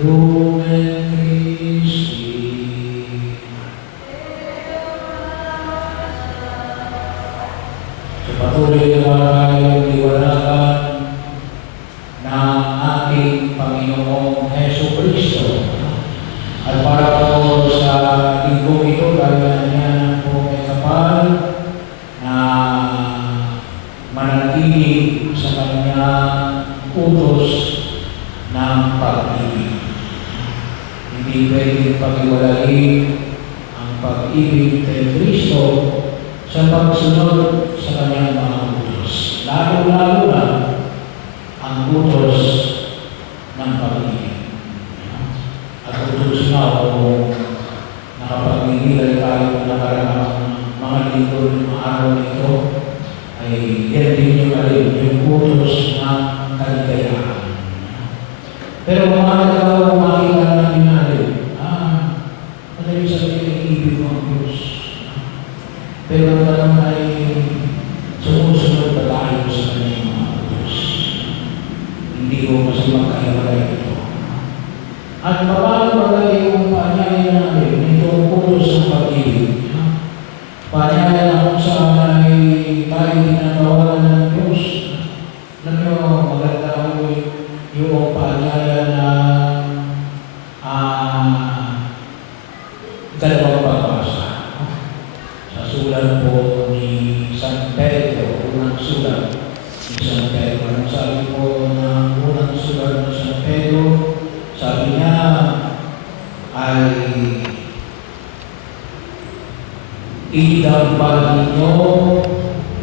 Lumen Christi. So patuloy na tayong liwanagan ng ating Panginoong Hesus Kristo. At para po sa lingkong ito, dahil niya po may kapal na manatili sa kanyang utos ng pag-ibig. Hindi pwedeng pag-iwalayin ang pag-ibig kay Kristo sa pagsunod sa kanyang mga utos. Lalo-lalo na ang utos ng pag-ibig. At utos na kung nakapagnilay tayo ng nakaraang mga linggo ng mga araw nito, ay yan din yung alin, yung utos ng kaligayahan. Pero mga makita natin natin, madali sabihin ang ibig mo ang Diyos. Pero ang tanong ay sumusunod ba tayo sa kanyang mga utos? Hindi ko kasi magkahiwalay ito. At paano ba yung paanyaya natin itong utos ng pag-ibig? Paanyaya na kung saan ay tayo tinatawagan ng Diyos. Alam nyo, maganda ko yung paanyaya na dalawang pagbasa. Sa sulat po ni San Pedro, unang sulat ni San Pedro. Ang sabi po ng unang sulat ni San Pedro, sabi niya ay idambal ninyo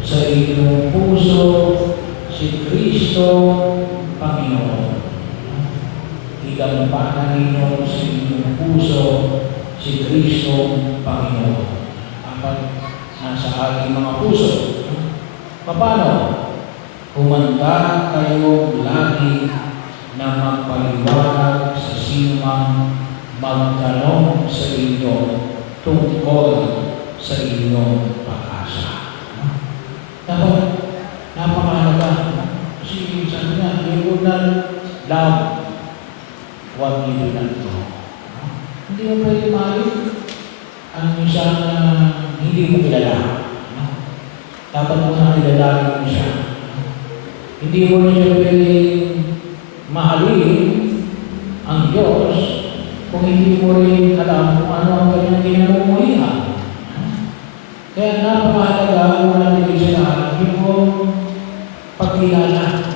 sa inyong puso si Kristo Panginoon. Idambal ninyo sa inyong puso si Kristo Panginoon. Apat nasa ating mga puso. Paano? Humanda kayo lagi na magpaliwanag sa sinumang magtanong sa inyo tungkol sa inyong pag-asa. Dapat napakahalaga. Kasi sabi nga, you not love what you do not know. Hindi mo pwede mahalin ang isang hindi mo kilala. Dapat mo na kilala mo siya. Hindi mo siya pwede mahalin ang Diyos kung hindi mo rin alam kung ano ang kanyang ginamumuhihan. Kaya napakahalaga kung natin sila yung pagkilala.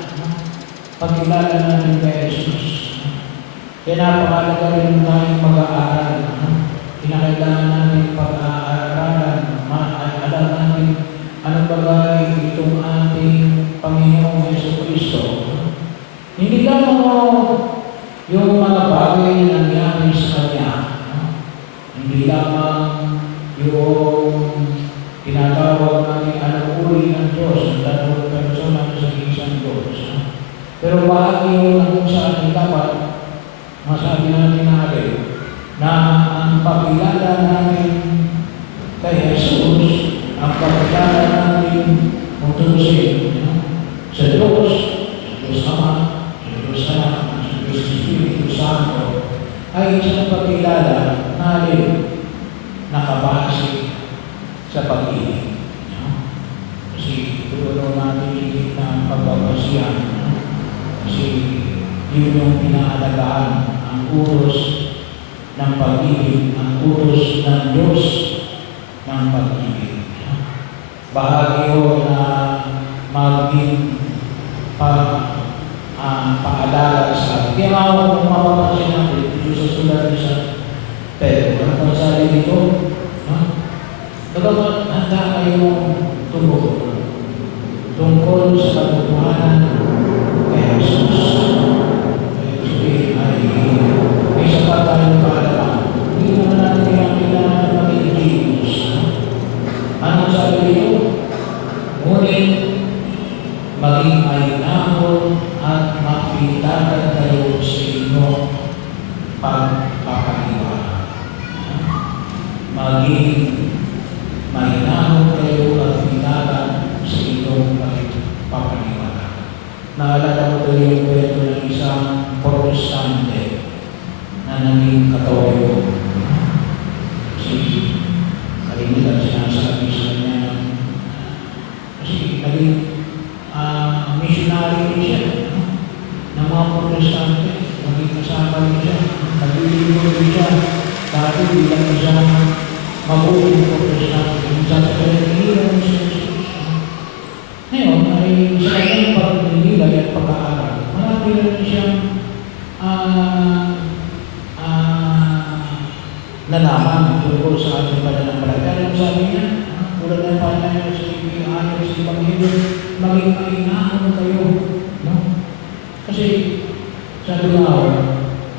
Pagkilala natin kay Jesus. Kaya napakahalaga rin tayong mag-aaral. Kinakailangan natin pag-aaralan. Alam natin anong bagay itong ating Panginoong Hesus Kristo. Hindi lang yung mga bagay na nangyari sa Kanya. Hindi lamang yung tinatawag natin anong uri ng Diyos, ang dalawang persona sa isang Diyos. Pero bahagi yun na kung saan dapat masabi natin na ang pagkilala natin kay Jesus, ang pagkilala natin kung tutusin sa Diyos, Ama, sa Diyos Anak, sa Diyos Espiritu Santo, ay isang pagkilala natin nakabase sa pag-ibig. Kasi doon natin higit na pagbabasihan. Kasi yun yung pinahalagahan ang utos ng pag-ibig, ang utos ng Diyos ng pag-ibig. Bahagi yun na maging paalala sa atin. Kaya kung mapapansin natin, dito sa sulat ni San Pedro, ano pang sabi dito? Dapat handa kayong tungkol sa katotohanan kay Jesus. May sapat tayong kaalaman. Hindi naman natin kailangan maging genius. Ano sabi dito? Ngunit maging alinahon at mapitagan kayo sa inyo pagpapaniwala. Maging mahinahon kayo at pitagan sa inyong pagpapaniwala. protestante, maging kasama rin siya, naglilingkod rin siya, dati bilang isang mabuting protestante, minsan sa pinaghihilan ng Jesus. Ngayon, ay sa kanyang pagninilay at pag-aaral, marami na rin siyang nalaman tungkol sa ating pananampalataya. Ano sabi niya? Tulad ng pananampalataya sa ayaw sa Ebanghelyo, maging mainahon kayo. No? Kasi, sabi nga,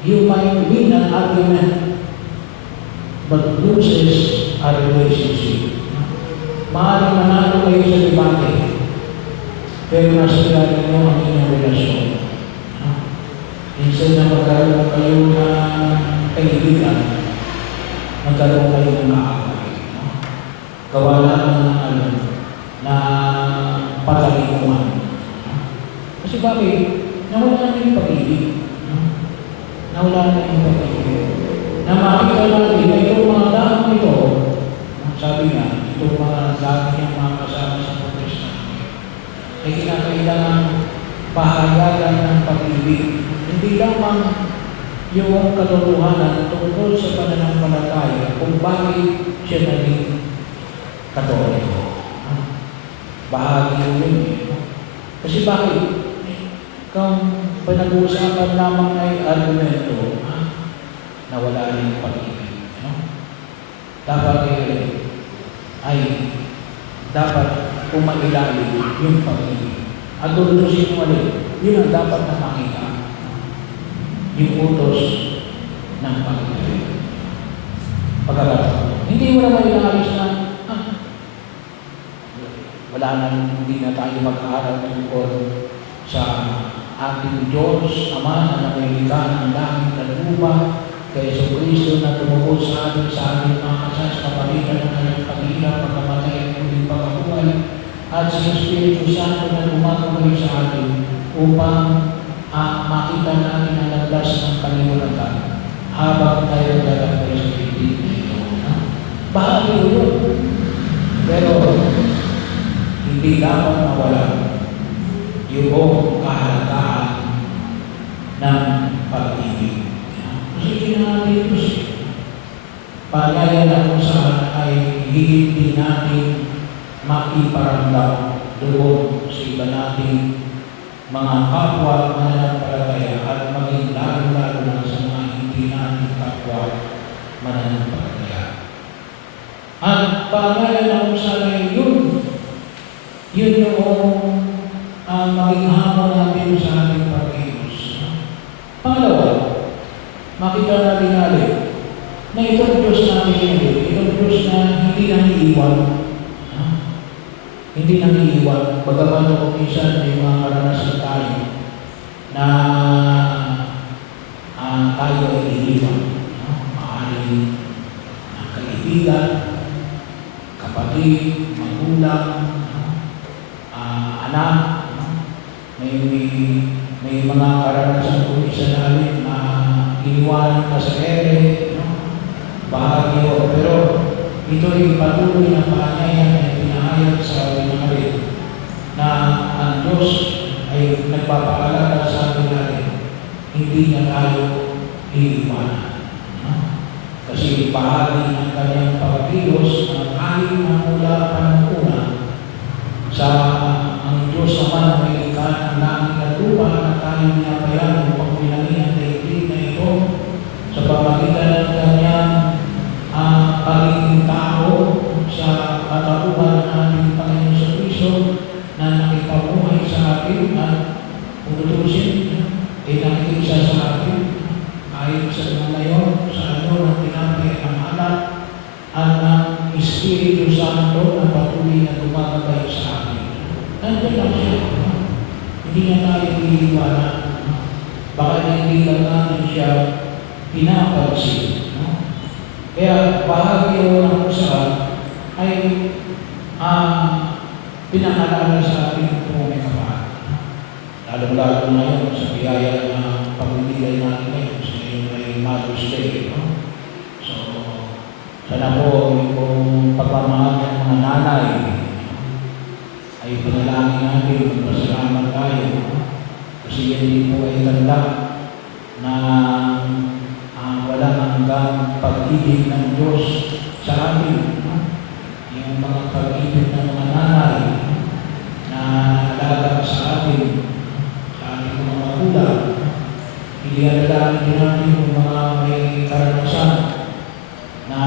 you might win an argument, but loses a relationship. Maaaring manalo kayo sa debate, pero nasira rin mo ang inyong relasyon. Instead na magkaroon kayo ng kaibigan, magkaroon kayo ng kaaway. Gawa lang na patalinguan. Kasi bakit? Nawala na yung pag-ibig. Nawala na yung pag-ibig. Na makita natin na itong mga dahon ito, sabi nga, itong mga dahon niyang mga kasama sa protestante, ay kinakailangan pahayagan ng pag-ibig. Hindi lamang yung katotohanan tungkol sa pananampalataya kung bakit siya naging Katoliko. Bahagi yun. Kasi bakit? Kung pinag-uusapan lamang ay argumento, nawala rin yung pag-ibig. Dapat ay dapat kumailalim yung pag-ibig. At dudusin mo ulit, yun ang dapat na makita. Yung utos ng pag-ibig. Pagkakataon. Hindi mo naman inaalis na wala na, hindi na tayo mag-aaral tungkol sa ating Diyos, Ama na namimika ng langit at lupa, kay Yesu Cristo na tumugon sa ating mga kasas, kapalitan ng kanyang paghihirap, pagkamatay at muling pagkabuhay, at si Espiritu Santo na gumagabay sa atin upang makita natin ang landas ng kaliwanagan habang tayo lalakbay sa bibig na ito. Bahagi yun. Pero hindi dapat mawala yung kahalagahan ng pag-ibig. Kasi ginagawa ito siya. Pagaya na kung saan ay hindi natin makiparamdam doon sa iba nating mga kapwa mananampalataya at maging lalo-lalo na sa mga hindi natin kapwa mananampalataya. At pagaya na kung saan ay yun yung maging hamon natin sa ating pag-ibig. Pangalawa, makita natin natin na itong Diyos natin itong Diyos na hindi nangiiwan. Hindi nangiiwan. Bagaman kung minsan may mga karanasan tayo na tayo ay iiwan. Maaaring kaibigan, kapatid, magulang, anak, may mga karanasan kung isa namin na iniwanan ka sa ere, bahagi o. Pero ito ay patuloy na paanyaya na pinahayag sa winangalit na ang Diyos ay nagpapaalala sa atin natin, hindi niya tayo iiwanan. Kasi bahagi ng kanyang pagkilos na kahit na mula pa ng una sa ang Diyos naman na may likha ng langit at lupa na tayo niyapayan upang pinangin ang daigdig na ito sa pamagitan ng kanyang pagiging tao sa katauhan ng ating Panginoon sa Kristo na nakipabuhay sa atin at kung tutusin ay nakikisa sa atin ayon sa mga ngayon sa ano ng tinapay ang anak at ng Espiritu Santo na patuloy na gumagabay sa atin. Nandiyan lang siya. Hindi niya tayo iiwanan. Baka hindi lang natin siya pinapansin. Kaya bahagi o ng saan ay pinaalala sa ating kung may kapaan. Lalo-lalo ngayon sa biyaya na pamimigay natin ngayon sa ngayon ay Mother's Day. So, sana po yung pagmamahal ng mga nanay ay pinalangin natin, magpasalamat tayo. Kasi yan din po ay tanda na walang hanggang pag-ibig ng Diyos sa atin. Yung mga pag-ibig ng mga nanay na nalaga sa atin, sa ating mga magulang. Inialala din natin yung mga may karanasan na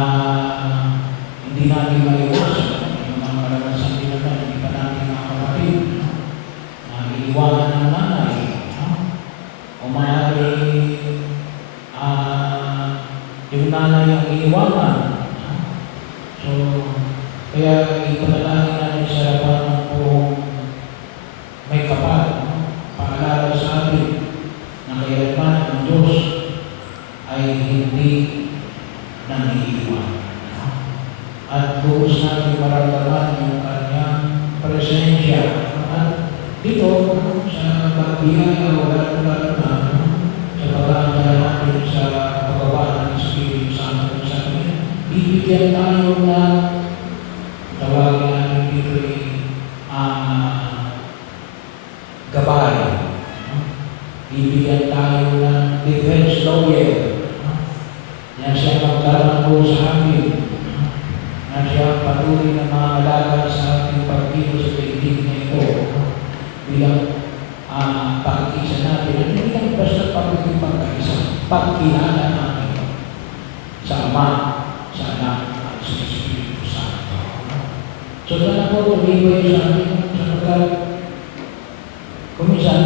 hindi natin maiwasan. Yung mga karanasan din naman, hindi pa natin nakakapatid na iniwanan ng nanay. O maaaring yung nanay ang iniwanan. So, kaya ipanalangin natin sa harapan ng buong may kapal. Paalala sa atin na kailanman ang Diyos ay hindi nangiiwan. At bukas natin maramdaman yung kanyang presensya. At dito, sa pagbihaya, wala na sa pag-aantala natin sa paggawa ng Espiritu Santo sa atin, bibigyan tayo na tawagin natin dito gabay. Bibigyan tayo ng defense lawyer. Yan siya magkaroon sa amin. Na siya patuloy na maalaga sa ating pagkilo sa daigdig na ito. Bilang pag-isa natin. At hindi lang basta pagiging pagkaisa. Pagkilala natin sa Ama, sa Anak, at sa Espiritu Santo. So, sana po tumibay sa atin sapagkat kuminsan,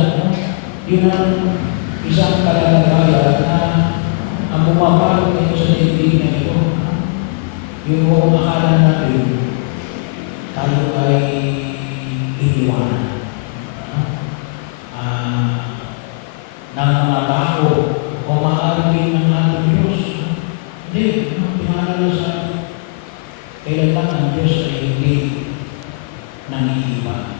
yun ang isang kalalagayan na ang bumapalot nito sa daigdig na ito. Yung buong akala natin, tayo ay iniwanan ng mga tao o maaari ng ating Diyos. Hindi, pinaalala sa atin. Kailan lang ang Diyos ay hindi nangiiwan.